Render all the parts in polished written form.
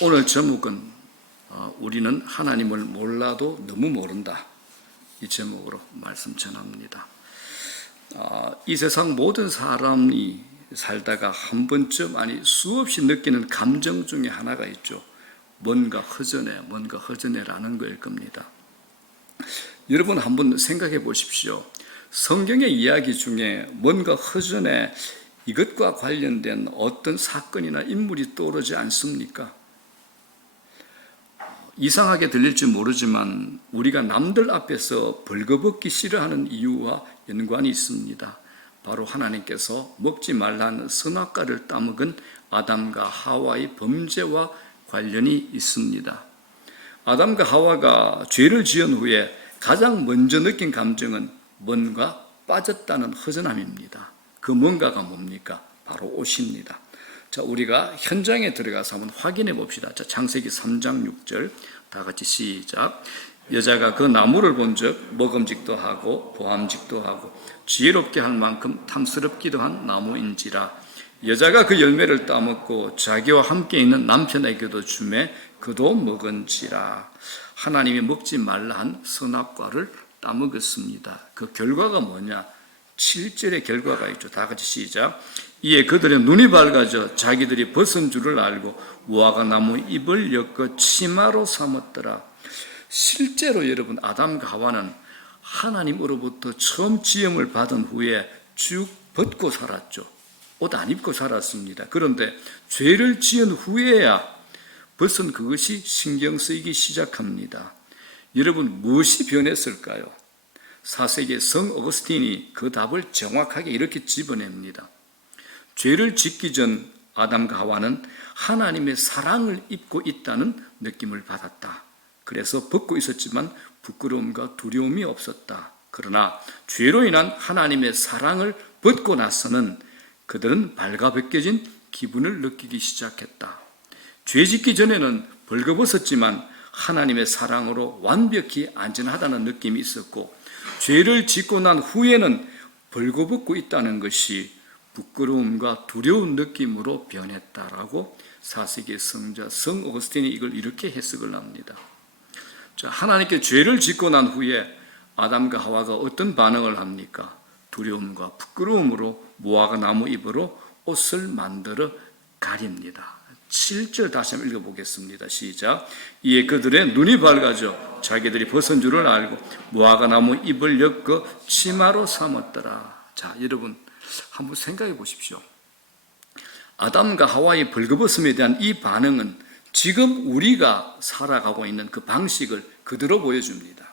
오늘 제목은 우리는 하나님을 몰라도 너무 모른다. 이 제목으로 말씀 전합니다. 이 세상 모든 사람이 살다가 한 번쯤 아니 수없이 느끼는 감정 중에 하나가 있죠. 뭔가 허전해라는 거일 겁니다. 여러분 한번 생각해 보십시오. 성경의 이야기 중에 뭔가 허전해 이것과 관련된 어떤 사건이나 인물이 떠오르지 않습니까? 이상하게 들릴지 모르지만 우리가 남들 앞에서 벌거벗기 싫어하는 이유와 연관이 있습니다. 바로 하나님께서 먹지 말라는 선악과를 따먹은 아담과 하와의 범죄와 관련이 있습니다. 아담과 하와가 죄를 지은 후에 가장 먼저 느낀 감정은 뭔가 빠졌다는 허전함입니다. 그 뭔가가 뭡니까? 바로 옷입니다. 자, 우리가 현장에 들어가서 한번 확인해 봅시다. 자, 창세기 3장 6절 다 같이 시작. 여자가 그 나무를 본즉 먹음직도 하고 보암직도 하고 지혜롭게 할 만큼 탐스럽기도 한 나무인지라. 여자가 그 열매를 따먹고 자기와 함께 있는 남편에게도 주매 그도 먹은지라. 하나님이 먹지 말라 한 선악과를 따먹었습니다. 그 결과가 뭐냐? 7절의 결과가 있죠. 다 같이 시작. 이에 그들의 눈이 밝아져 자기들이 벗은 줄을 알고 무화과 나무 잎을 엮어 치마로 삼았더라. 실제로 여러분 아담과 하와는 하나님으로부터 처음 지음을 받은 후에 쭉 벗고 살았죠. 옷 안 입고 살았습니다. 그런데 죄를 지은 후에야 벗은 그것이 신경 쓰이기 시작합니다. 여러분 무엇이 변했을까요? 4세기 성 어거스틴이 그 답을 정확하게 이렇게 집어냅니다. 죄를 짓기 전 아담과 하와는 하나님의 사랑을 입고 있다는 느낌을 받았다. 그래서 벗고 있었지만 부끄러움과 두려움이 없었다. 그러나 죄로 인한 하나님의 사랑을 벗고 나서는 그들은 발가벗겨진 기분을 느끼기 시작했다. 죄 짓기 전에는 벌거벗었지만 하나님의 사랑으로 완벽히 안전하다는 느낌이 있었고 죄를 짓고 난 후에는 벌거벗고 있다는 것이 부끄러움과 두려운 느낌으로 변했다라고 4세기 성자 성 어거스틴이 이걸 이렇게 해석을 합니다. 자, 하나님께 죄를 짓고 난 후에 아담과 하와가 어떤 반응을 합니까? 두려움과 부끄러움으로 무화과 나무 잎으로 옷을 만들어 가립니다. 7절 다시 한번 읽어보겠습니다. 시작. 이에 그들의 눈이 밝아져 자기들이 벗은 줄을 알고 무화과 나무 잎을 엮어 치마로 삼았더라. 자, 여러분 한번 생각해 보십시오. 아담과 하와의 벌거벗음에 대한 이 반응은 지금 우리가 살아가고 있는 그 방식을 그대로 보여줍니다.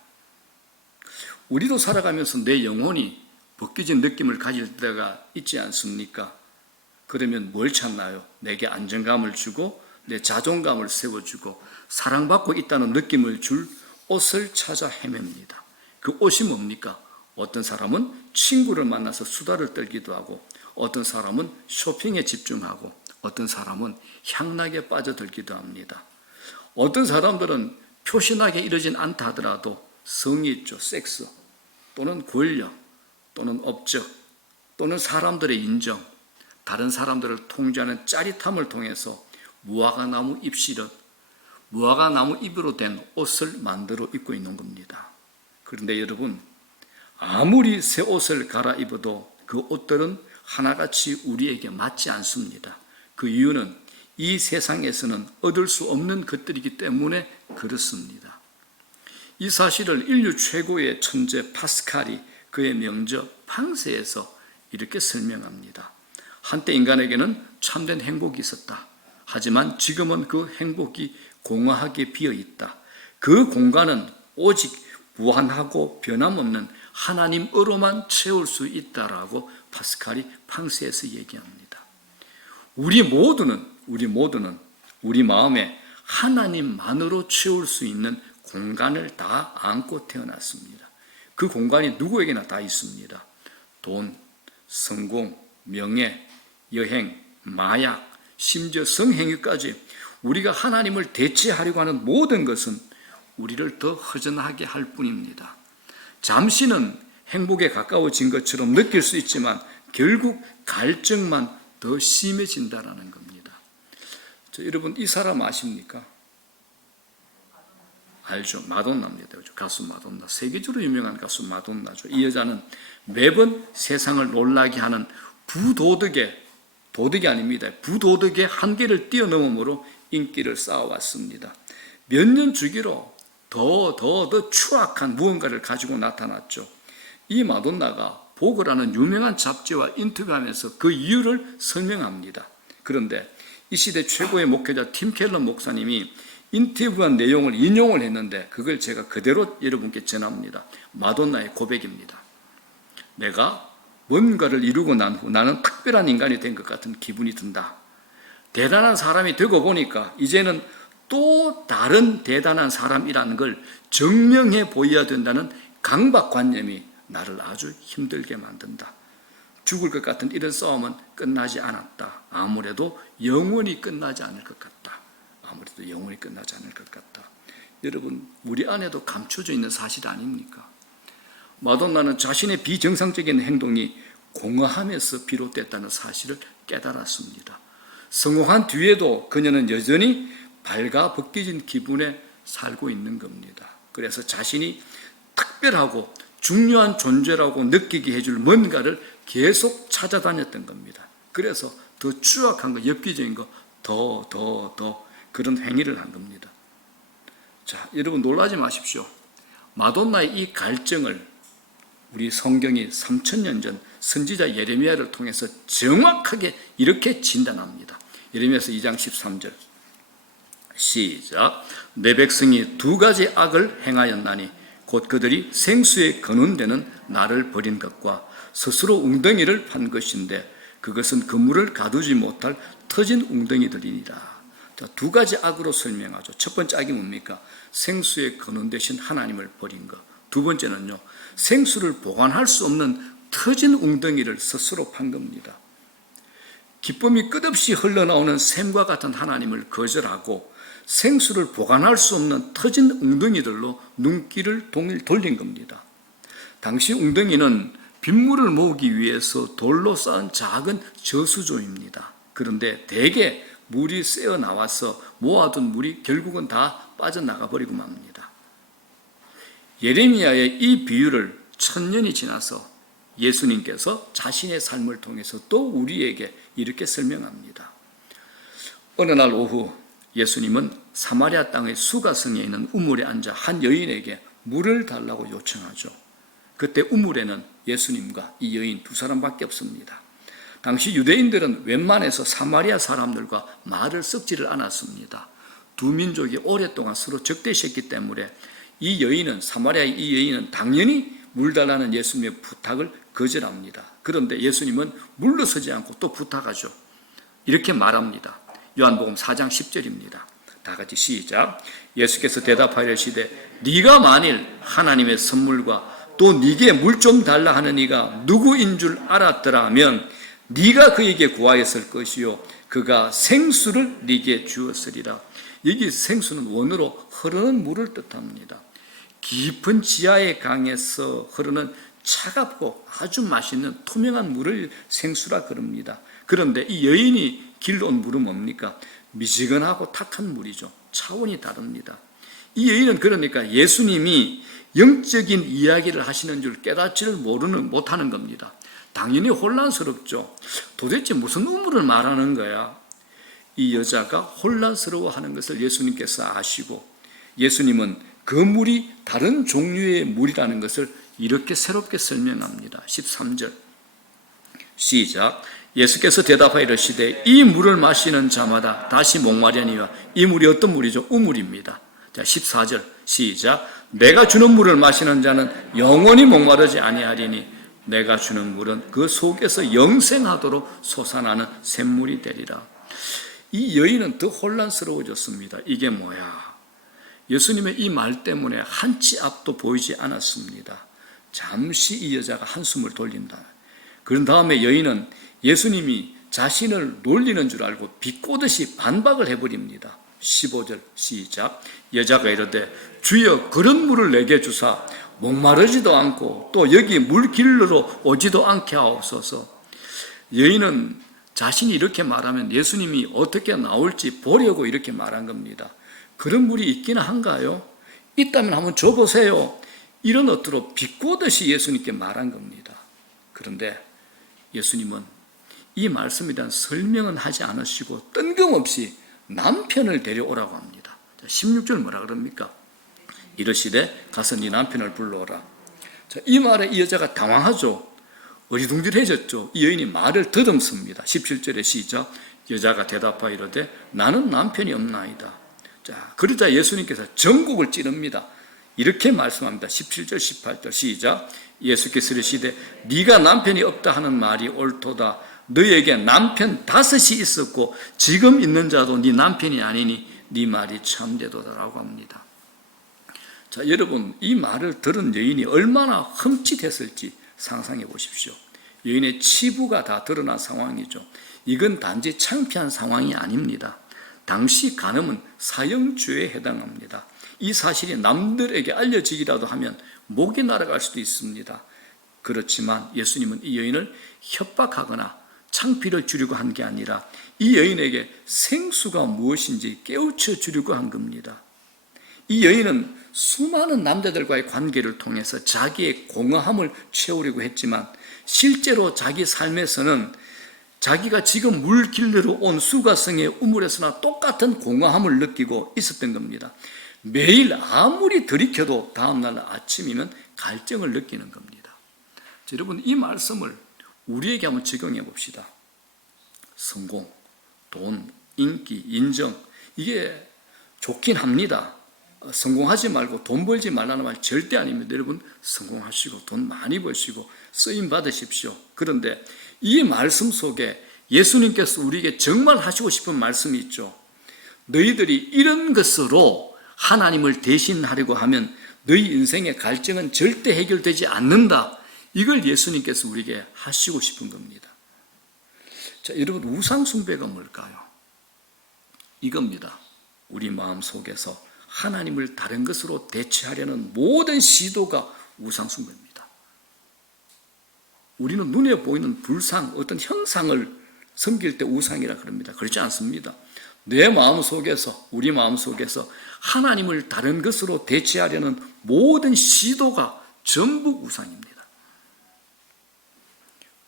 우리도 살아가면서 내 영혼이 벗겨진 느낌을 가질 때가 있지 않습니까? 그러면 뭘 찾나요? 내게 안정감을 주고 내 자존감을 세워주고 사랑받고 있다는 느낌을 줄 옷을 찾아 헤맵니다. 그 옷이 뭡니까? 어떤 사람은 친구를 만나서 수다를 떨기도 하고 어떤 사람은 쇼핑에 집중하고 어떤 사람은 향락에 빠져들기도 합니다. 어떤 사람들은 표시나게 이루어진 않다 하더라도 성이 있죠. 섹스 또는 권력 또는 업적 또는 사람들의 인정 다른 사람들을 통제하는 짜릿함을 통해서 무화과 나무 잎씨를 무화과 나무 잎으로 된 옷을 만들어 입고 있는 겁니다. 그런데 여러분 아무리 새 옷을 갈아입어도 그 옷들은 하나같이 우리에게 맞지 않습니다. 그 이유는 이 세상에서는 얻을 수 없는 것들이기 때문에 그렇습니다. 이 사실을 인류 최고의 천재 파스칼이 그의 명저 팡세에서 이렇게 설명합니다. 한때 인간에게는 참된 행복이 있었다. 하지만 지금은 그 행복이 공허하게 비어있다. 그 공간은 오직 무한하고 변함없는 하나님으로만 채울 수 있다라고 파스칼이 팡세에서 얘기합니다. 우리 모두는 우리 마음에 하나님만으로 채울 수 있는 공간을 다 안고 태어났습니다. 그 공간이 누구에게나 다 있습니다. 돈, 성공, 명예, 여행, 마약, 심지어 성행위까지 우리가 하나님을 대체하려고 하는 모든 것은 우리를 더 허전하게 할 뿐입니다. 잠시는 행복에 가까워진 것처럼 느낄 수 있지만 결국 갈증만 더 심해진다는 겁니다. 여러분 이 사람 아십니까? 알죠. 마돈나입니다. 가수 마돈나. 세계적으로 유명한 가수 마돈나죠. 이 여자는 매번 세상을 놀라게 하는 도덕이 아닙니다. 부도덕의 한계를 뛰어넘음으로 인기를 쌓아왔습니다. 몇 년 주기로 더 추악한 무언가를 가지고 나타났죠. 이 마돈나가 보그라는 유명한 잡지와 인터뷰하면서 그 이유를 설명합니다. 그런데 이 시대 최고의 목회자 팀 켈러 목사님이 인터뷰한 내용을 인용을 했는데 그걸 제가 그대로 여러분께 전합니다. 마돈나의 고백입니다. 내가 뭔가를 이루고 난 후 나는 특별한 인간이 된 것 같은 기분이 든다. 대단한 사람이 되고 보니까 이제는 또 다른 대단한 사람이라는 걸 증명해 보여야 된다는 강박관념이 나를 아주 힘들게 만든다. 죽을 것 같은 이런 싸움은 끝나지 않았다. 아무래도 영원히 끝나지 않을 것 같다. 여러분, 우리 안에도 감춰져 있는 사실 아닙니까? 마돈나는 자신의 비정상적인 행동이 공허함에서 비롯됐다는 사실을 깨달았습니다. 성공한 뒤에도 그녀는 여전히 발가벗겨진 기분에 살고 있는 겁니다. 그래서 자신이 특별하고 중요한 존재라고 느끼게 해줄 뭔가를 계속 찾아다녔던 겁니다. 그래서 더 추악한 거, 엽기적인 거, 더 그런 행위를 한 겁니다. 자, 여러분 놀라지 마십시오. 마돈나의 이 갈증을 우리 성경이 3000년 전 선지자 예레미야를 통해서 정확하게 이렇게 진단합니다. 예레미야서 2장 13절 시작. 내 백성이 두 가지 악을 행하였나니 곧 그들이 생수에 거는데는 나를 버린 것과 스스로 웅덩이를 판 것인데 그것은 그물을 가두지 못할 터진 웅덩이들이니라. 자, 두 가지 악으로 설명하죠. 첫 번째 악이 뭡니까? 생수에 거는 대신 하나님을 버린 것. 두 번째는요, 생수를 보관할 수 없는 터진 웅덩이를 스스로 판 겁니다. 기쁨이 끝없이 흘러나오는 샘과 같은 하나님을 거절하고 생수를 보관할 수 없는 터진 웅덩이들로 눈길을 돌린 겁니다. 당시 웅덩이는 빗물을 모으기 위해서 돌로 쌓은 작은 저수조입니다. 그런데 대개 물이 새어 나와서 모아둔 물이 결국은 다 빠져나가 버리고 맙니다. 예레미야의 이 비유를 1000년이 지나서 예수님께서 자신의 삶을 통해서 또 우리에게 이렇게 설명합니다. 어느 날 오후 예수님은 사마리아 땅의 수가성에 있는 우물에 앉아 한 여인에게 물을 달라고 요청하죠. 그때 우물에는 예수님과 이 여인 두 사람밖에 없습니다. 당시 유대인들은 웬만해서 사마리아 사람들과 말을 섞지를 않았습니다. 두 민족이 오랫동안 서로 적대시했기 때문에 사마리아의 이 여인은 당연히 물 달라는 예수님의 부탁을 거절합니다. 그런데 예수님은 물러서지 않고 또 부탁하죠. 이렇게 말합니다. 요한복음 4장 10절입니다. 다 같이 시작. 예수께서 대답하시되 네가 만일 하나님의 선물과 또 네게 물 좀 달라 하는 이가 누구인 줄 알았더라면 네가 그에게 구하였을 것이요 그가 생수를 네게 주었으리라. 여기 생수는 원어로 흐르는 물을 뜻합니다. 깊은 지하의 강에서 흐르는 차갑고 아주 맛있는 투명한 물을 생수라 그럽니다. 그런데 이 여인이 길러온 물은 뭡니까? 미지근하고 탁한 물이죠. 차원이 다릅니다. 이 여인은 그러니까 예수님이 영적인 이야기를 하시는 줄 깨닫지를 못하는 겁니다. 당연히 혼란스럽죠. 도대체 무슨 우물을 말하는 거야? 이 여자가 혼란스러워하는 것을 예수님께서 아시고 예수님은 그 물이 다른 종류의 물이라는 것을 이렇게 새롭게 설명합니다. 13절 시작. 예수께서 대답하여 이르시되 이 물을 마시는 자마다 다시 목마르니와 이 물이 어떤 물이죠? 우물입니다. 자, 14절 시작. 내가 주는 물을 마시는 자는 영원히 목마르지 아니하리니 내가 주는 물은 그 속에서 영생하도록 솟아나는 샘물이 되리라. 이 여인은 더 혼란스러워졌습니다. 이게 뭐야? 예수님의 이 말 때문에 한치 앞도 보이지 않았습니다. 잠시 이 여자가 한숨을 돌린다. 그런 다음에 여인은 예수님이 자신을 놀리는 줄 알고 비꼬듯이 반박을 해버립니다. 15절 시작. 여자가 이르되 주여 그런 물을 내게 주사 목마르지도 않고 또 여기 물 길러러 오지도 않게 하옵소서. 여인은 자신이 이렇게 말하면 예수님이 어떻게 나올지 보려고 이렇게 말한 겁니다. 그런 물이 있기는 한가요? 있다면 한번 줘보세요. 이런 어투로 비꼬듯이 예수님께 말한 겁니다. 그런데 예수님은 이 말씀에 대한 설명은 하지 않으시고 뜬금없이 남편을 데려오라고 합니다. 16절 뭐라 그럽니까? 이르시되 가서 네 남편을 불러오라. 자, 이 말에 이 여자가 당황하죠. 어리둥절해졌죠. 이 여인이 말을 더듬습니다. 17절에 시작. 여자가 대답하여 이르되 나는 남편이 없나이다. 자, 그러자 예수님께서 전곡을 찌릅니다. 이렇게 말씀합니다. 17절 18절 시작. 예수께서 이르시되 네가 남편이 없다 하는 말이 옳도다. 너에게 남편 5이 있었고 지금 있는 자도 네 남편이 아니니 네 말이 참되도다라고 합니다. 자, 여러분, 이 말을 들은 여인이 얼마나 흠칫했을지 상상해 보십시오. 여인의 치부가 다 드러난 상황이죠. 이건 단지 창피한 상황이 아닙니다. 당시 간음은 사형죄에 해당합니다. 이 사실이 남들에게 알려지기라도 하면 목이 날아갈 수도 있습니다. 그렇지만 예수님은 이 여인을 협박하거나 창피를 주려고 한 게 아니라 이 여인에게 생수가 무엇인지 깨우쳐 주려고 한 겁니다. 이 여인은 수많은 남자들과의 관계를 통해서 자기의 공허함을 채우려고 했지만 실제로 자기 삶에서는 자기가 지금 물 길르러 온 수가성의 우물에서나 똑같은 공허함을 느끼고 있었던 겁니다. 매일 아무리 들이켜도 다음날 아침이면 갈증을 느끼는 겁니다. 자, 여러분, 이 말씀을 우리에게 한번 적용해 봅시다. 성공, 돈, 인기, 인정, 이게 좋긴 합니다. 성공하지 말고 돈 벌지 말라는 말 절대 아닙니다. 여러분, 성공하시고 돈 많이 버시고 쓰임 받으십시오. 그런데 이 말씀 속에 예수님께서 우리에게 정말 하시고 싶은 말씀이 있죠. 너희들이 이런 것으로 하나님을 대신하려고 하면 너희 인생의 갈증은 절대 해결되지 않는다. 이걸 예수님께서 우리에게 하시고 싶은 겁니다. 자, 여러분, 우상 숭배가 뭘까요? 이겁니다. 우리 마음 속에서 하나님을 다른 것으로 대체하려는 모든 시도가 우상 숭배입니다. 우리는 눈에 보이는 불상, 어떤 형상을 섬길 때 우상이라 그럽니다. 그렇지 않습니다. 내 마음 속에서, 우리 마음 속에서 하나님을 다른 것으로 대체하려는 모든 시도가 전부 우상입니다.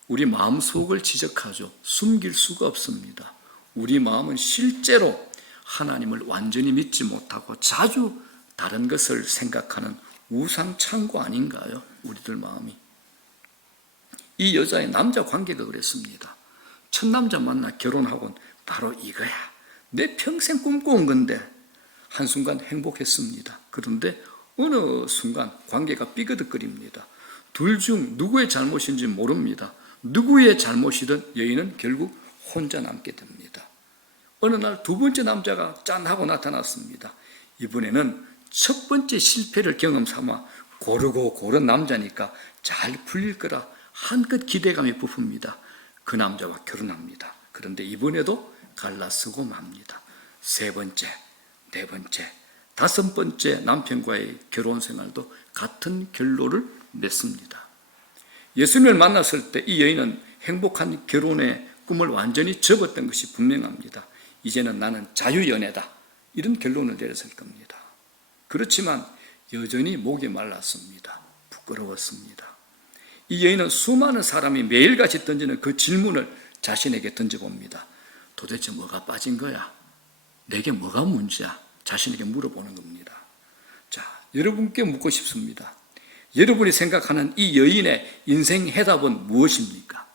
우리 마음 속을 지적하죠. 숨길 수가 없습니다. 우리 마음은 실제로 하나님을 완전히 믿지 못하고 자주 다른 것을 생각하는 우상 창고 아닌가요? 우리들 마음이. 이 여자의 남자 관계가 그랬습니다. 첫 남자 만나 결혼하고는 바로 이거야. 내 평생 꿈꿔온 건데 한순간 행복했습니다. 그런데 어느 순간 관계가 삐그덕거립니다. 둘 중 누구의 잘못인지 모릅니다. 누구의 잘못이든 여인은 결국 혼자 남게 됩니다. 어느 날 두 번째 남자가 짠하고 나타났습니다. 이번에는 첫 번째 실패를 경험 삼아 고르고 고른 남자니까 잘 풀릴 거라 한껏 기대감이 부풉니다. 그 남자와 결혼합니다. 그런데 이번에도 갈라서고 맙니다. 세 번째, 네 번째, 다섯 번째 남편과의 결혼 생활도 같은 결론을 맺습니다. 예수님을 만났을 때 이 여인은 행복한 결혼의 꿈을 완전히 접었던 것이 분명합니다. 이제는 나는 자유연애다. 이런 결론을 내렸을 겁니다. 그렇지만 여전히 목이 말랐습니다. 부끄러웠습니다. 이 여인은 수많은 사람이 매일같이 던지는 그 질문을 자신에게 던져봅니다. 도대체 뭐가 빠진 거야? 내게 뭐가 문제야? 자신에게 물어보는 겁니다. 자, 여러분께 묻고 싶습니다. 여러분이 생각하는 이 여인의 인생 해답은 무엇입니까?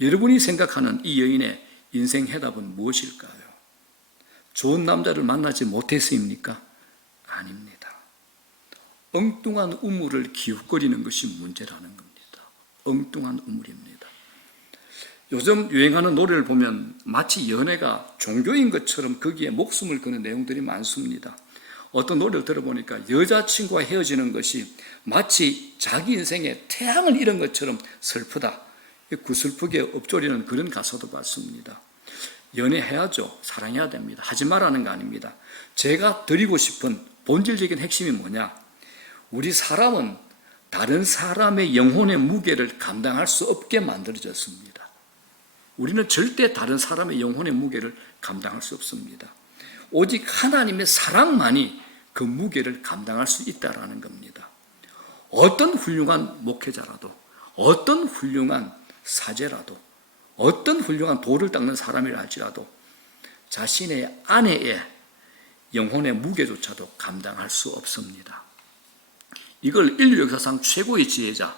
여러분이 생각하는 이 여인의 인생 해답은 무엇일까요? 좋은 남자를 만나지 못해서입니까? 아닙니다. 엉뚱한 우물을 기웃거리는 것이 문제라는 겁니다. 엉뚱한 우물입니다. 요즘 유행하는 노래를 보면 마치 연애가 종교인 것처럼 거기에 목숨을 거는 내용들이 많습니다. 어떤 노래를 들어보니까 여자친구와 헤어지는 것이 마치 자기 인생에 태양을 잃은 것처럼 슬프다. 구슬프게 읊조리는 그런 가사도 봤습니다. 연애해야죠. 사랑해야 됩니다. 하지 말라는 거 아닙니다. 제가 드리고 싶은 본질적인 핵심이 뭐냐? 우리 사람은 다른 사람의 영혼의 무게를 감당할 수 없게 만들어졌습니다. 우리는 절대 다른 사람의 영혼의 무게를 감당할 수 없습니다. 오직 하나님의 사랑만이 그 무게를 감당할 수 있다라는 겁니다. 어떤 훌륭한 목회자라도, 어떤 훌륭한 사제라도, 어떤 훌륭한 돌을 닦는 사람이라 할지라도 자신의 아내의 영혼의 무게조차도 감당할 수 없습니다. 이걸 인류 역사상 최고의 지혜자,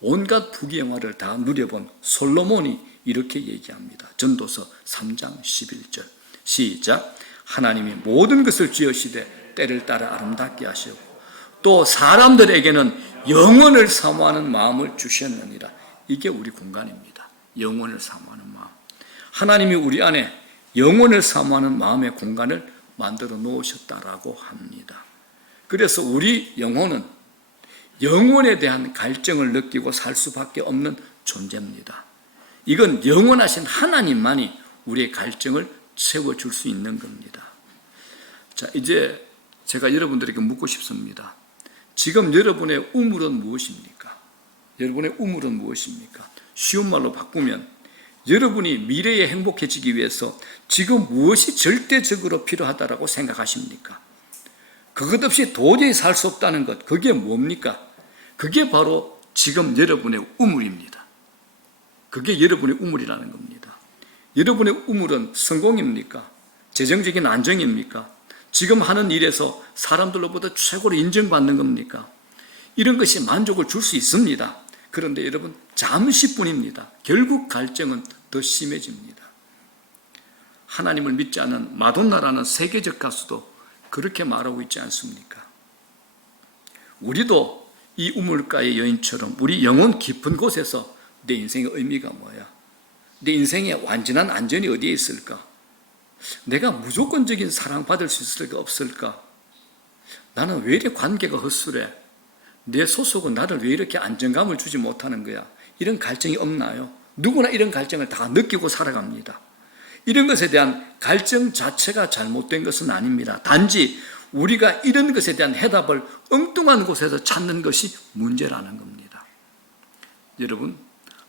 온갖 부귀영화를 다 누려본 솔로몬이 이렇게 얘기합니다. 전도서 3장 11절 시작. 하나님이 모든 것을 지으시되 때를 따라 아름답게 하시고 또 사람들에게는 영원을 사모하는 마음을 주셨느니라. 이게 우리 공간입니다. 영원을 사모하는 마음. 하나님이 우리 안에 영원을 사모하는 마음의 공간을 만들어 놓으셨다라고 합니다. 그래서 우리 영혼은 영혼에 대한 갈증을 느끼고 살 수밖에 없는 존재입니다. 이건 영원하신 하나님만이 우리의 갈증을 채워줄 수 있는 겁니다. 자, 이제 제가 여러분들에게 묻고 싶습니다. 지금 여러분의 우물은 무엇입니까? 여러분의 우물은 무엇입니까? 쉬운 말로 바꾸면 여러분이 미래에 행복해지기 위해서 지금 무엇이 절대적으로 필요하다고 생각하십니까? 그것 없이 도저히 살 수 없다는 것, 그게 뭡니까? 그게 바로 지금 여러분의 우물입니다. 그게 여러분의 우물이라는 겁니다. 여러분의 우물은 성공입니까? 재정적인 안정입니까? 지금 하는 일에서 사람들로부터 최고로 인정받는 겁니까? 이런 것이 만족을 줄 수 있습니다. 그런데 여러분, 잠시뿐입니다. 결국 갈증은 더 심해집니다. 하나님을 믿지 않은 마돈나라는 세계적 가수도 그렇게 말하고 있지 않습니까? 우리도 이 우물가의 여인처럼 우리 영혼 깊은 곳에서 내 인생의 의미가 뭐야? 내 인생의 완전한 안전이 어디에 있을까? 내가 무조건적인 사랑받을 수 있을까 없을까? 나는 왜 이렇게 관계가 헛술해? 내 소속은 나를 왜 이렇게 안정감을 주지 못하는 거야? 이런 갈증이 없나요? 누구나 이런 갈증을 다 느끼고 살아갑니다. 이런 것에 대한 갈증 자체가 잘못된 것은 아닙니다. 단지 우리가 이런 것에 대한 해답을 엉뚱한 곳에서 찾는 것이 문제라는 겁니다. 여러분,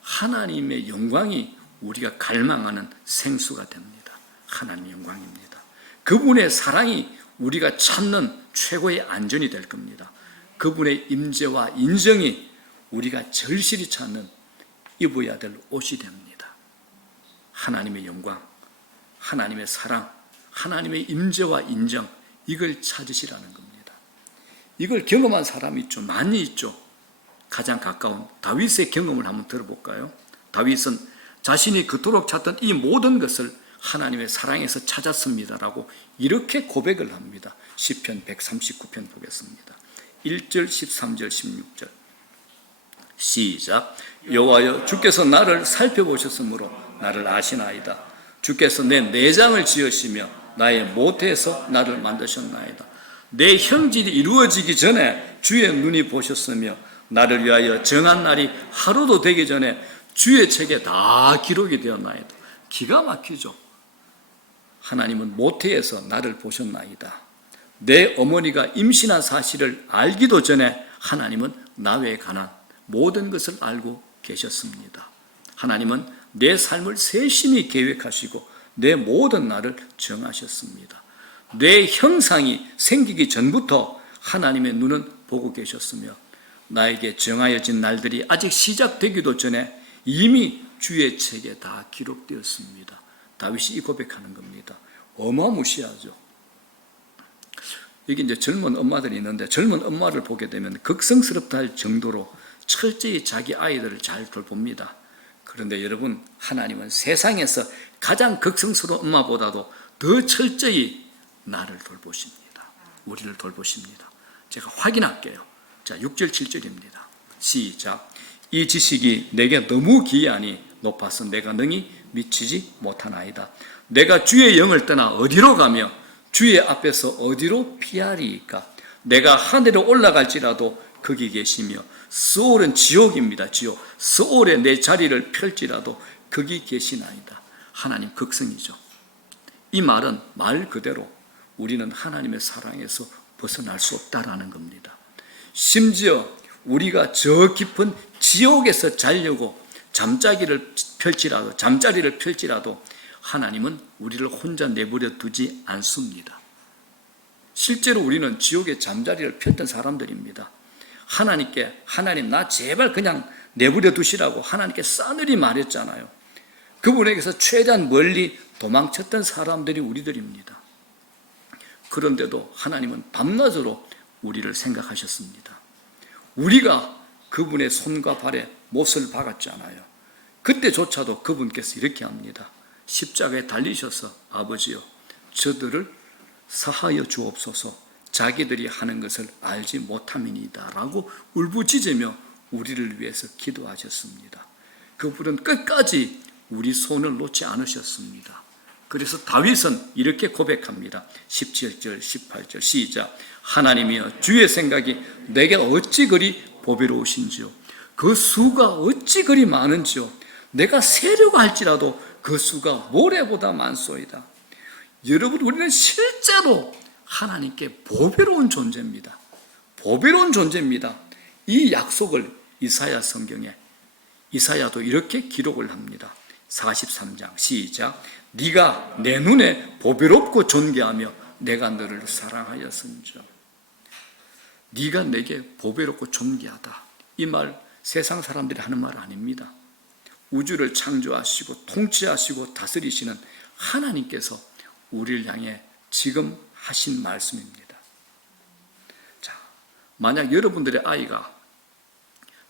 하나님의 영광이 우리가 갈망하는 생수가 됩니다. 하나님의 영광입니다. 그분의 사랑이 우리가 찾는 최고의 안전이 될 겁니다. 그분의 임재와 인정이 우리가 절실히 찾는 입어야 될 옷이 됩니다. 하나님의 영광, 하나님의 사랑, 하나님의 임재와 인정, 이걸 찾으시라는 겁니다. 이걸 경험한 사람이 있죠. 많이 있죠. 가장 가까운 다윗의 경험을 한번 들어볼까요? 다윗은 자신이 그토록 찾던 이 모든 것을 하나님의 사랑에서 찾았습니다라고 이렇게 고백을 합니다. 시편 139편 보겠습니다. 1절, 13절, 16절 시작. 여호와여, 주께서 나를 살펴보셨으므로 나를 아시나이다. 주께서 내 내장을 지으시며 나의 모태에서 나를 만드셨나이다. 내 형질이 이루어지기 전에 주의 눈이 보셨으며 나를 위하여 정한 날이 하루도 되기 전에 주의 책에 다 기록이 되었나이다. 기가 막히죠. 하나님은 모태에서 나를 보셨나이다. 내 어머니가 임신한 사실을 알기도 전에 하나님은 나에 관한 모든 것을 알고 계셨습니다. 하나님은 내 삶을 세심히 계획하시고 내 모든 날을 정하셨습니다. 내 형상이 생기기 전부터 하나님의 눈은 보고 계셨으며 나에게 정하여진 날들이 아직 시작되기도 전에 이미 주의 책에 다 기록되었습니다. 다윗이 이 고백하는 겁니다. 어마무시하죠. 여기 이제 젊은 엄마들이 있는데 젊은 엄마를 보게 되면 극성스럽다 할 정도로 철저히 자기 아이들을 잘 돌봅니다. 그런데 여러분, 하나님은 세상에서 가장 극성스러운 엄마보다도 더 철저히 나를 돌보십니다. 우리를 돌보십니다. 제가 확인할게요. 자, 6절 7절입니다. 시작. 이 지식이 내게 너무 기이하니 높아서 내가 능히 미치지 못하나이다. 내가 주의 영을 떠나 어디로 가며 주의 앞에서 어디로 피하리이까? 내가 하늘에 올라갈지라도 거기 계시며 스올은 지옥입니다. 지옥. 스올에 내 자리를 펼지라도 거기 계시나이다. 하나님 극성이죠. 이 말은 말 그대로 우리는 하나님의 사랑에서 벗어날 수 없다라는 겁니다. 심지어 우리가 저 깊은 지옥에서 자려고 잠자리를 펼치라도 하나님은 우리를 혼자 내버려 두지 않습니다. 실제로 우리는 지옥에 잠자리를 폈던 사람들입니다. 하나님 나 제발 그냥 내버려 두시라고 하나님께 싸늘히 말했잖아요. 그분에게서 최대한 멀리 도망쳤던 사람들이 우리들입니다. 그런데도 하나님은 밤낮으로 우리를 생각하셨습니다. 우리가 그분의 손과 발에 못을 박았잖아요. 그때조차도 그분께서 이렇게 합니다. 십자가에 달리셔서 아버지여 저들을 사하여 주옵소서 자기들이 하는 것을 알지 못함이니이다 라고 울부짖으며 우리를 위해서 기도하셨습니다. 그분은 끝까지 우리 손을 놓지 않으셨습니다. 그래서 다윗은 이렇게 고백합니다. 17절 18절 시작. 하나님이여 주의 생각이 내게 어찌 그리 보배로우신지요 그 수가 어찌 그리 많은지요 내가 세려고 할지라도 그 수가 모래보다 많소이다. 여러분 우리는 실제로 하나님께 보배로운 존재입니다. 보배로운 존재입니다. 이 약속을 이사야 성경에 이사야도 이렇게 기록을 합니다. 43장 시작. 네가 내 눈에 보배롭고 존귀하며 내가 너를 사랑하였은즉. 네가 내게 보배롭고 존귀하다. 이 말 세상 사람들이 하는 말 아닙니다. 우주를 창조하시고 통치하시고 다스리시는 하나님께서 우리를 향해 지금 하신 말씀입니다. 자, 만약 여러분들의 아이가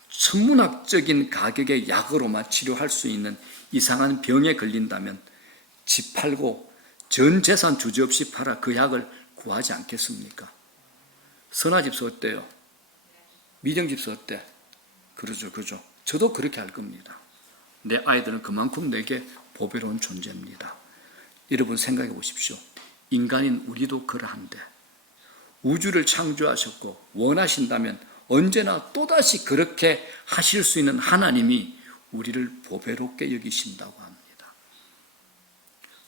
천문학적인 가격의 약으로만 치료할 수 있는 이상한 병에 걸린다면 집 팔고 전 재산 주저없이 팔아 그 약을 구하지 않겠습니까? 선아집사 어때요? 미정집사 어때? 그러죠. 저도 그렇게 할 겁니다. 내 아이들은 그만큼 내게 보배로운 존재입니다. 여러분 생각해 보십시오. 인간인 우리도 그러한데 우주를 창조하셨고 원하신다면 언제나 또다시 그렇게 하실 수 있는 하나님이 우리를 보배롭게 여기신다고 합니다.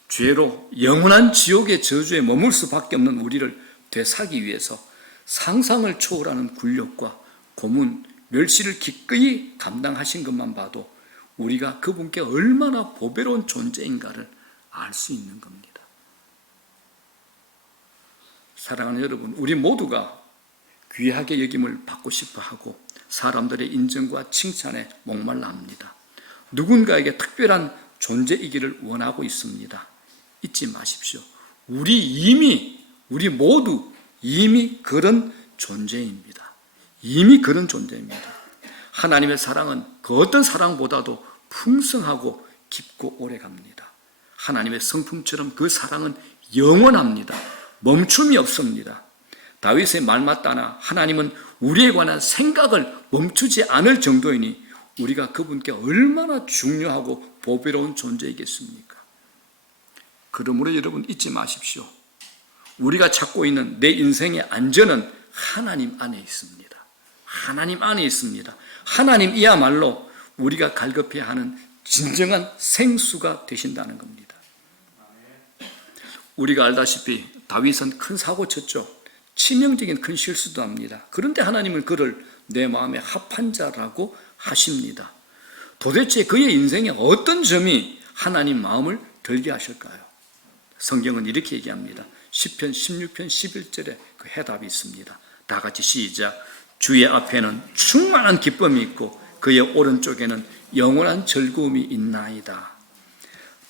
죄로 영원한 지옥의 저주에 머물 수밖에 없는 우리를 되사기 위해서 상상을 초월하는 굴욕과 고문, 멸시를 기꺼이 감당하신 것만 봐도 우리가 그분께 얼마나 보배로운 존재인가를 알 수 있는 겁니다. 사랑하는 여러분, 우리 모두가 귀하게 여김을 받고 싶어 하고 사람들의 인정과 칭찬에 목말라 합니다. 누군가에게 특별한 존재이기를 원하고 있습니다. 잊지 마십시오. 우리 모두 이미 그런 존재입니다. 이미 그런 존재입니다. 하나님의 사랑은 그 어떤 사랑보다도 풍성하고 깊고 오래갑니다. 하나님의 성품처럼 그 사랑은 영원합니다. 멈춤이 없습니다. 다윗의 말 맞다나 하나님은 우리에 관한 생각을 멈추지 않을 정도이니 우리가 그분께 얼마나 중요하고 보배로운 존재이겠습니까? 그러므로 여러분 잊지 마십시오. 우리가 찾고 있는 내 인생의 안전은 하나님 안에 있습니다. 하나님 안에 있습니다. 하나님이야말로 우리가 갈급해야 하는 진정한 생수가 되신다는 겁니다. 우리가 알다시피 다윗은 큰 사고 쳤죠. 치명적인 큰 실수도 합니다. 그런데 하나님은 그를 내 마음에 합한 자라고 하십니다. 도대체 그의 인생에 어떤 점이 하나님 마음을 들게 하실까요? 성경은 이렇게 얘기합니다. 시편 16편 11절에 그 해답이 있습니다. 다 같이 시작. 주의 앞에는 충만한 기쁨이 있고 그의 오른쪽에는 영원한 즐거움이 있나이다.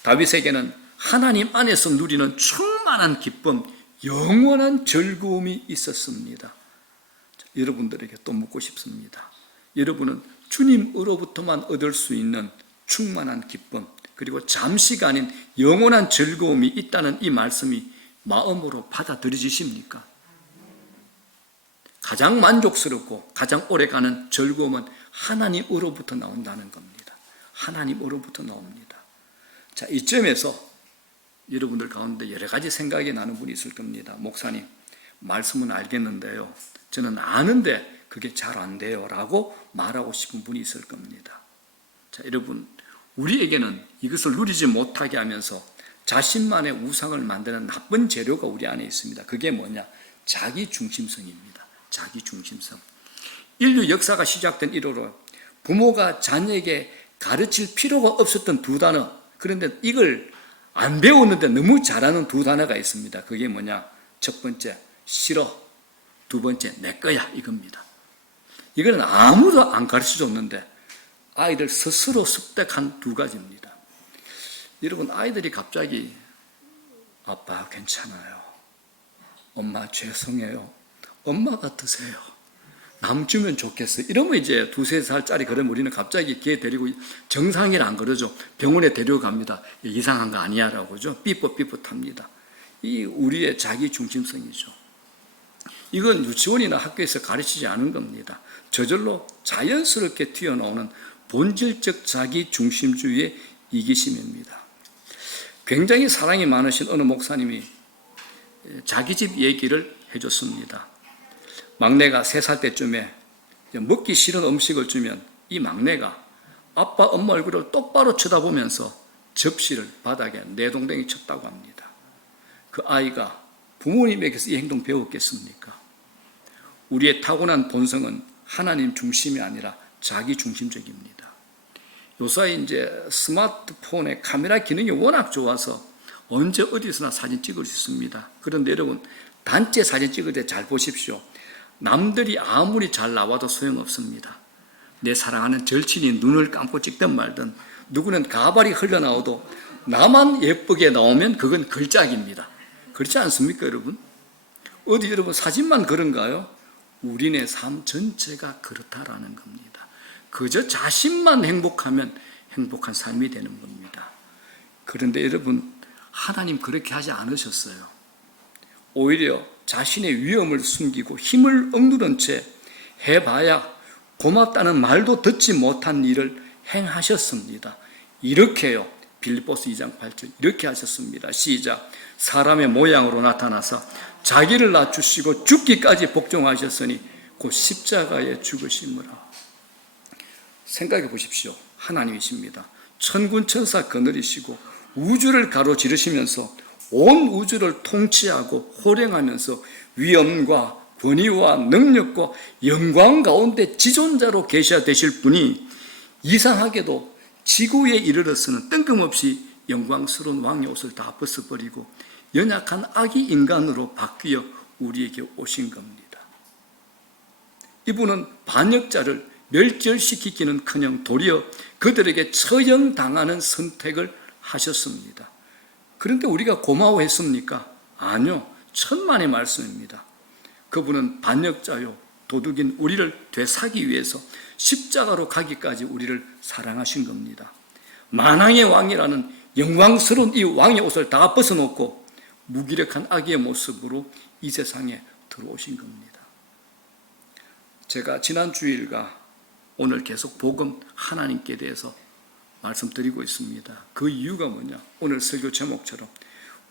다윗에게는 하나님 안에서 누리는 충만한 기쁨, 영원한 즐거움이 있었습니다. 여러분들에게 또 묻고 싶습니다. 여러분은 주님으로부터만 얻을 수 있는 충만한 기쁨, 그리고 잠시가 아닌 영원한 즐거움이 있다는 이 말씀이 마음으로 받아들여지십니까? 가장 만족스럽고 가장 오래가는 즐거움은 하나님으로부터 나온다는 겁니다. 하나님으로부터 나옵니다. 자, 이점에서 여러분들 가운데 여러 가지 생각이 나는 분이 있을 겁니다. 목사님, 말씀은 알겠는데요. 저는 아는데 그게 잘 안 돼요. 라고 말하고 싶은 분이 있을 겁니다. 자, 여러분, 우리에게는 이것을 누리지 못하게 하면서 자신만의 우상을 만드는 나쁜 재료가 우리 안에 있습니다. 그게 뭐냐? 자기 중심성입니다. 자기 중심성. 인류 역사가 시작된 이후로 부모가 자녀에게 가르칠 필요가 없었던 두 단어. 그런데 이걸 안 배웠는데 너무 잘하는 두 단어가 있습니다. 그게 뭐냐? 첫 번째, 싫어. 두 번째, 내 거야. 이겁니다. 이거는 아무도 안 가르쳐 줬는데 아이들 스스로 습득한 두 가지입니다. 여러분, 아이들이 갑자기 아빠 괜찮아요. 엄마 죄송해요. 엄마가 드세요. 남 주면 좋겠어요. 이러면 이제 2-3살짜리 그러면 우리는 갑자기 걔 데리고 정상이라 안 그러죠. 병원에 데려갑니다. 이상한 거 아니야 라고 그죠. 삐끗삐끗합니다. 이 우리의 자기 중심성이죠. 이건 유치원이나 학교에서 가르치지 않은 겁니다. 저절로 자연스럽게 튀어나오는 본질적 자기 중심주의의 이기심입니다. 굉장히 사랑이 많으신 어느 목사님이 자기 집 얘기를 해줬습니다. 막내가 3살 때쯤에 먹기 싫은 음식을 주면 이 막내가 아빠 엄마 얼굴을 똑바로 쳐다보면서 접시를 바닥에 내동댕이 쳤다고 합니다. 그 아이가 부모님에게서 이 행동 배웠겠습니까? 우리의 타고난 본성은 하나님 중심이 아니라 자기 중심적입니다. 요새 이제 스마트폰의 카메라 기능이 워낙 좋아서 언제 어디서나 사진 찍을 수 있습니다. 그런데 여러분, 단체 사진 찍을 때 잘 보십시오. 남들이 아무리 잘 나와도 소용없습니다. 내 사랑하는 절친이 눈을 감고 찍든 말든, 누구는 가발이 흘러나와도 나만 예쁘게 나오면 그건 걸작입니다. 그렇지 않습니까, 여러분? 어디 여러분 사진만 그런가요? 우리네 삶 전체가 그렇다라는 겁니다. 그저 자신만 행복하면 행복한 삶이 되는 겁니다. 그런데 여러분, 하나님 그렇게 하지 않으셨어요. 오히려 자신의 위험을 숨기고 힘을 억누른 채 해봐야 고맙다는 말도 듣지 못한 일을 행하셨습니다. 이렇게요. 빌립보서 2장 8절 이렇게 하셨습니다. 시작. 사람의 모양으로 나타나서 자기를 낮추시고 죽기까지 복종하셨으니 곧 십자가에 죽으심이라. 생각해 보십시오. 하나님이십니다. 천군 천사 거느리시고 우주를 가로지르시면서 온 우주를 통치하고 호령하면서 위엄과 권위와 능력과 영광 가운데 지존자로 계셔야 되실 분이 이상하게도 지구에 이르러서는 뜬금없이 영광스러운 왕의 옷을 다 벗어버리고 연약한 아기 인간으로 바뀌어 우리에게 오신 겁니다. 이분은 반역자를 멸절시키기는커녕 도리어 그들에게 처형당하는 선택을 하셨습니다. 그런데 우리가 고마워했습니까? 아니요. 천만의 말씀입니다. 그분은 반역자요 도둑인 우리를 되사기 위해서 십자가로 가기까지 우리를 사랑하신 겁니다. 만왕의 왕이라는 영광스러운 이 왕의 옷을 다 벗어놓고 무기력한 아기의 모습으로 이 세상에 들어오신 겁니다. 제가 지난 주일과 오늘 계속 복음 하나님께 대해서 말씀드리고 있습니다. 그 이유가 뭐냐? 오늘 설교 제목처럼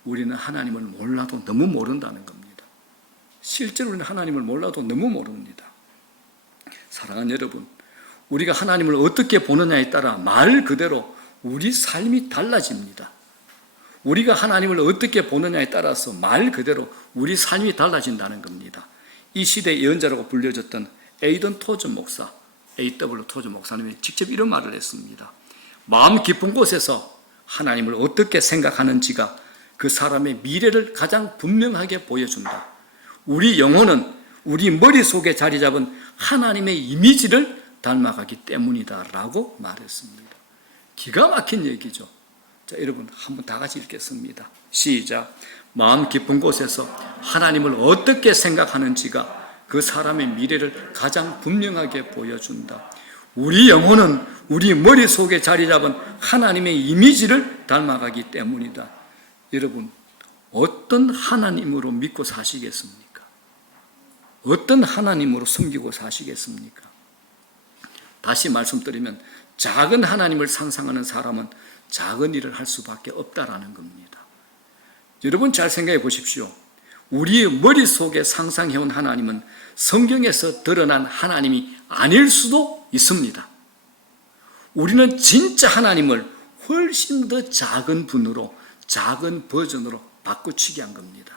우리는 하나님을 몰라도 너무 모른다는 겁니다. 실제로 우리는 하나님을 몰라도 너무 모릅니다. 사랑하는 여러분, 우리가 하나님을 어떻게 보느냐에 따라 말 그대로 우리 삶이 달라집니다. 우리가 하나님을 어떻게 보느냐에 따라서 말 그대로 우리 삶이 달라진다는 겁니다. 이 시대의 예언자라고 불려졌던 에이던 토즈 목사, A.W. 토즈 목사님이 직접 이런 말을 했습니다. 마음 깊은 곳에서 하나님을 어떻게 생각하는지가 그 사람의 미래를 가장 분명하게 보여준다. 우리 영혼은 우리 머릿속에 자리 잡은 하나님의 이미지를 닮아가기 때문이다 라고 말했습니다. 기가 막힌 얘기죠. 자, 여러분 한번 다 같이 읽겠습니다. 시작. 마음 깊은 곳에서 하나님을 어떻게 생각하는지가 그 사람의 미래를 가장 분명하게 보여준다. 우리 영혼은 우리 머릿속에 자리 잡은 하나님의 이미지를 닮아가기 때문이다. 여러분, 어떤 하나님으로 믿고 사시겠습니까? 어떤 하나님으로 섬기고 사시겠습니까? 다시 말씀드리면 작은 하나님을 상상하는 사람은 작은 일을 할 수밖에 없다라는 겁니다. 여러분 잘 생각해 보십시오. 우리의 머릿속에 상상해온 하나님은 성경에서 드러난 하나님이 아닐 수도 있습니다. 우리는 진짜 하나님을 훨씬 더 작은 분으로, 작은 버전으로 바꾸치게 한 겁니다.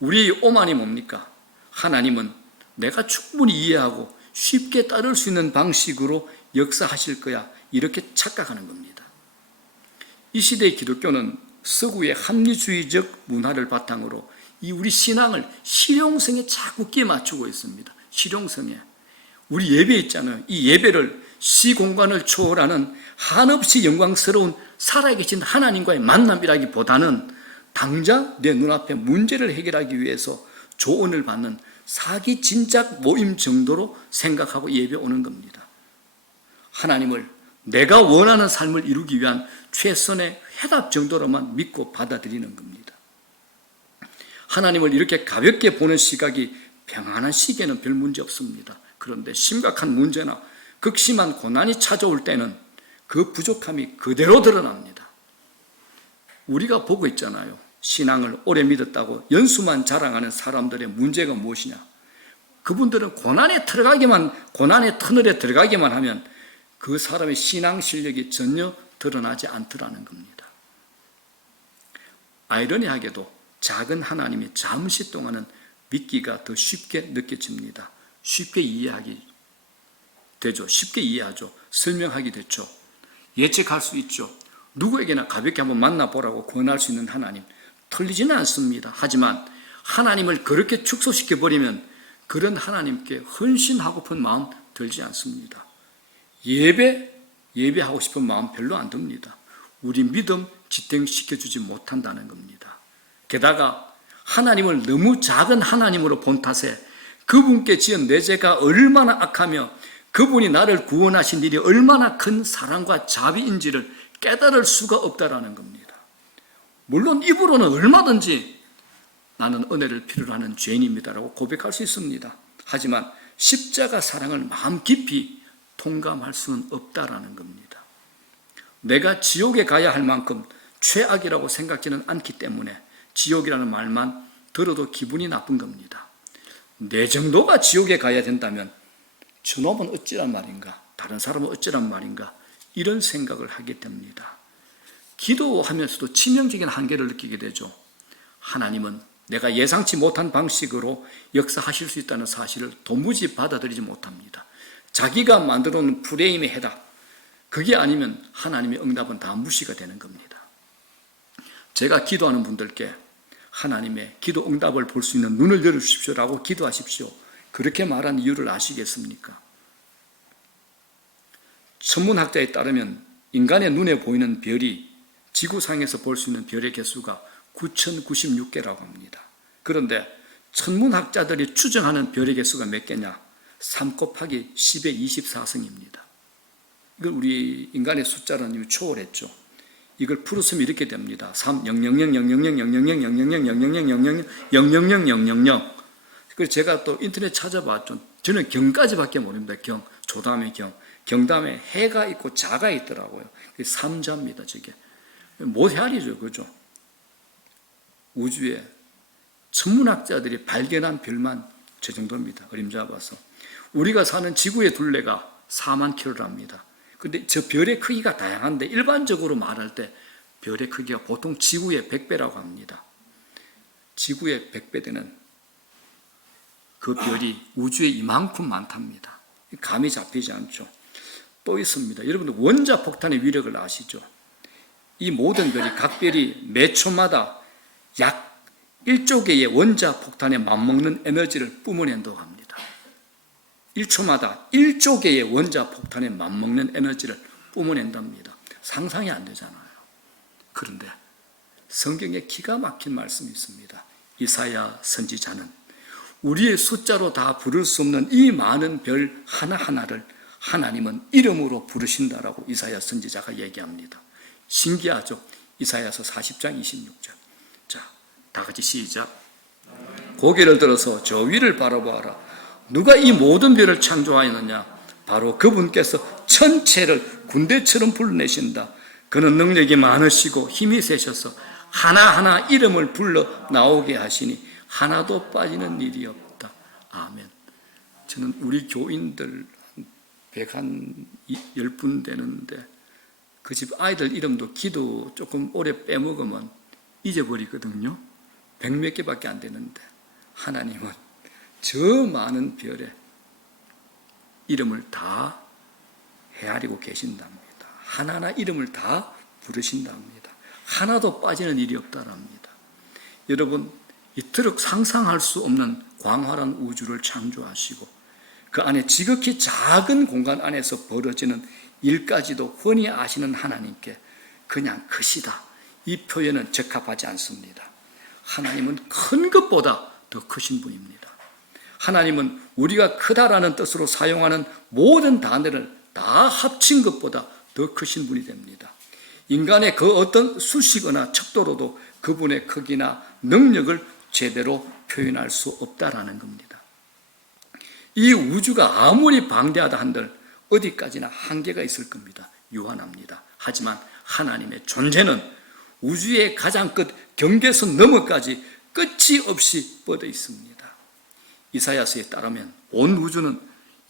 우리의 오만이 뭡니까? 하나님은 내가 충분히 이해하고 쉽게 따를 수 있는 방식으로 역사하실 거야. 이렇게 착각하는 겁니다. 이 시대의 기독교는 서구의 합리주의적 문화를 바탕으로 이 우리 신앙을 실용성에 자꾸 끼 맞추고 있습니다. 실용성에. 우리 예배 있잖아요. 이 예배를 시공간을 초월하는 한없이 영광스러운 살아계신 하나님과의 만남이라기보다는 당장 내 눈앞에 문제를 해결하기 위해서 조언을 받는 사기 진작 모임 정도로 생각하고 예배 오는 겁니다. 하나님을 내가 원하는 삶을 이루기 위한 최선의 해답 정도로만 믿고 받아들이는 겁니다. 하나님을 이렇게 가볍게 보는 시각이 평안한 시기에는 별 문제 없습니다. 그런데 심각한 문제나 극심한 고난이 찾아올 때는 그 부족함이 그대로 드러납니다. 우리가 보고 있잖아요. 신앙을 오래 믿었다고 연수만 자랑하는 사람들의 문제가 무엇이냐? 그분들은 고난의 터널에 들어가기만 하면 그 사람의 신앙 실력이 전혀 드러나지 않더라는 겁니다. 아이러니하게도 작은 하나님이 잠시 동안은 믿기가 더 쉽게 느껴집니다. 쉽게 이해하기 되죠. 쉽게 이해하죠. 설명하기 되죠. 예측할 수 있죠. 누구에게나 가볍게 한번 만나보라고 권할 수 있는 하나님. 틀리지는 않습니다. 하지만 하나님을 그렇게 축소시켜버리면 그런 하나님께 헌신하고픈 마음 들지 않습니다. 예배하고 싶은 마음 별로 안 듭니다. 우리 믿음 지탱시켜주지 못한다는 겁니다. 게다가 하나님을 너무 작은 하나님으로 본 탓에 그분께 지은 내 죄가 얼마나 악하며 그분이 나를 구원하신 일이 얼마나 큰 사랑과 자비인지를 깨달을 수가 없다라는 겁니다. 물론 입으로는 얼마든지 나는 은혜를 필요로 하는 죄인입니다라고 고백할 수 있습니다. 하지만 십자가 사랑을 마음 깊이 통감할 수는 없다라는 겁니다. 내가 지옥에 가야 할 만큼 최악이라고 생각지는 않기 때문에 지옥이라는 말만 들어도 기분이 나쁜 겁니다. 내 정도가 지옥에 가야 된다면 저놈은 어찌란 말인가? 다른 사람은 어찌란 말인가? 이런 생각을 하게 됩니다. 기도하면서도 치명적인 한계를 느끼게 되죠. 하나님은 내가 예상치 못한 방식으로 역사하실 수 있다는 사실을 도무지 받아들이지 못합니다. 자기가 만들어 놓은 프레임의 해답, 그게 아니면 하나님의 응답은 다 무시가 되는 겁니다. 제가 기도하는 분들께 하나님의 기도 응답을 볼 수 있는 눈을 열어주십시오라고 기도하십시오. 그렇게 말한 이유를 아시겠습니까? 천문학자에 따르면 인간의 눈에 보이는 별이 지구상에서 볼 수 있는 별의 개수가 9,096개라고 합니다. 그런데 천문학자들이 추정하는 별의 개수가 몇 개냐? 3 곱하기 10의 24승입니다. 이걸 우리 인간의 숫자로는 초월했죠. 이걸 풀었으면 이렇게 됩니다. 3, 0, 0, 0, 0, 0, 0, 0, 0, 0, 0, 0, 0, 0, 0, 0, 0, 0, 0, 0, 0, 0. 그래서 제가 또 인터넷 찾아봤죠. 저는 경까지밖에 모릅니다. 경, 조담의 경. 경 다음에 해가 있고 자가 있더라고요. 3자입니다. 저게. 못 헤아리죠. 그죠? 우주에 천문학자들이 발견한 별만 저 정도입니다. 어림잡아서. 우리가 사는 지구의 둘레가 4만 킬로랍니다. 근데 저 별의 크기가 다양한데 일반적으로 말할 때 별의 크기가 보통 지구의 100배라고 합니다. 지구의 100배 되는 그 별이 우주에 이만큼 많답니다. 감이 잡히지 않죠. 또 있습니다. 여러분들 원자폭탄의 위력을 아시죠? 이 모든 별이 각 별이 매 초마다 약 1조 개의 원자폭탄에 맞먹는 에너지를 뿜어낸다고 합니다. 1초마다 1조 개의 원자폭탄에 맞먹는 에너지를 뿜어낸답니다. 상상이 안 되잖아요. 그런데 성경에 기가 막힌 말씀이 있습니다. 이사야 선지자는 우리의 숫자로 다 부를 수 없는 이 많은 별 하나하나를 하나님은 이름으로 부르신다라고 이사야 선지자가 얘기합니다. 신기하죠? 이사야서 40장 26절. 자, 다 같이 시작. 고개를 들어서 저 위를 바라보아라. 누가 이 모든 별을 창조하였느냐? 바로 그분께서 천체를 군대처럼 불러내신다. 그는 능력이 많으시고 힘이 세셔서 하나하나 이름을 불러 나오게 하시니 하나도 빠지는 일이 없다. 아멘. 저는 우리 교인들 110분 되는데 그 집 아이들 이름도 기도 조금 오래 빼먹으면 잊어버리거든요. 100몇 개밖에 안 되는데 하나님은 저 많은 별의 이름을 다 헤아리고 계신답니다. 하나하나 이름을 다 부르신답니다. 하나도 빠지는 일이 없다랍니다. 여러분, 이토록 상상할 수 없는 광활한 우주를 창조하시고 그 안에 지극히 작은 공간 안에서 벌어지는 일까지도 훤히 아시는 하나님께 그냥 크시다, 이 표현은 적합하지 않습니다. 하나님은 큰 것보다 더 크신 분입니다. 하나님은 우리가 크다라는 뜻으로 사용하는 모든 단어를 다 합친 것보다 더 크신 분이 됩니다. 인간의 그 어떤 수식어나 척도로도 그분의 크기나 능력을 제대로 표현할 수 없다라는 겁니다. 이 우주가 아무리 방대하다 한들 어디까지나 한계가 있을 겁니다. 유한합니다. 하지만 하나님의 존재는 우주의 가장 끝 경계선 너머까지 끝이 없이 뻗어 있습니다. 이사야서에 따르면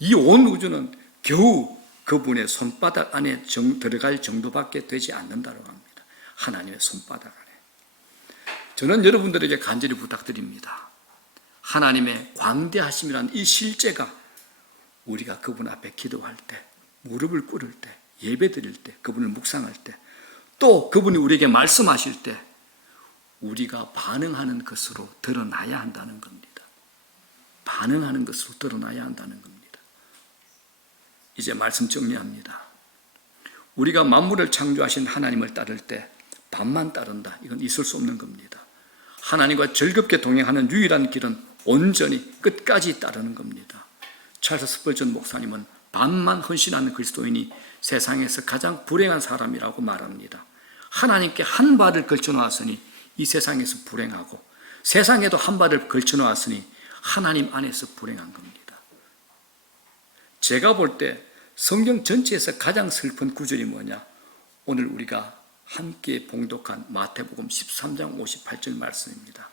이 온 우주는 겨우 그분의 손바닥 안에 들어갈 정도밖에 되지 않는다고 합니다. 하나님의 손바닥 안에. 저는 여러분들에게 간절히 부탁드립니다. 하나님의 광대하심이란 이 실제가 우리가 그분 앞에 기도할 때, 무릎을 꿇을 때, 예배 드릴 때, 그분을 묵상할 때, 또 그분이 우리에게 말씀하실 때 우리가 반응하는 것으로 드러나야 한다는 겁니다. 반응하는 것으로 드러나야 한다는 겁니다. 이제 말씀 정리합니다. 우리가 만물을 창조하신 하나님을 따를 때 반만 따른다, 이건 있을 수 없는 겁니다. 하나님과 즐겁게 동행하는 유일한 길은 온전히 끝까지 따르는 겁니다. 찰스 스펄전 목사님은 반만 헌신하는 그리스도인이 세상에서 가장 불행한 사람이라고 말합니다. 하나님께 한 발을 걸쳐놓았으니 이 세상에서 불행하고 세상에도 한 발을 걸쳐놓았으니 하나님 안에서 불행한 겁니다. 제가 볼 때 성경 전체에서 가장 슬픈 구절이 뭐냐? 오늘 우리가 함께 봉독한 마태복음 13장 58절 말씀입니다.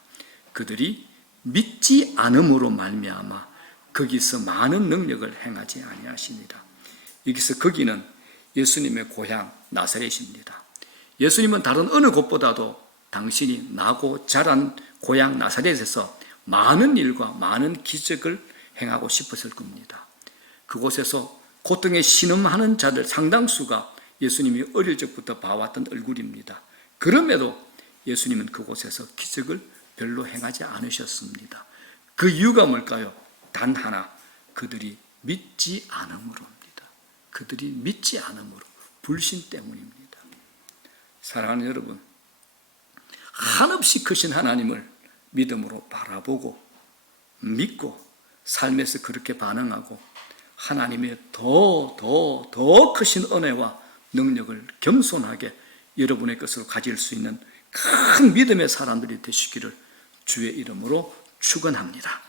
그들이 믿지 않음으로 말미암아 거기서 많은 능력을 행하지 아니하시니라. 여기서 거기는 예수님의 고향 나사렛입니다. 예수님은 다른 어느 곳보다도 당신이 나고 자란 고향 나사렛에서 많은 일과 많은 기적을 행하고 싶었을 겁니다. 그곳에서 고통에 신음하는 자들 상당수가 예수님이 어릴 적부터 봐왔던 얼굴입니다. 그럼에도 예수님은 그곳에서 기적을 별로 행하지 않으셨습니다. 그 이유가 뭘까요? 단 하나, 그들이 믿지 않음으로입니다. 그들이 믿지 않음으로, 불신 때문입니다. 사랑하는 여러분, 한없이 크신 하나님을 믿음으로 바라보고 믿고 삶에서 그렇게 반응하고 하나님의 더 크신 은혜와 능력을 겸손하게 여러분의 것으로 가질 수 있는 큰 믿음의 사람들이 되시기를 주의 이름으로 축원합니다.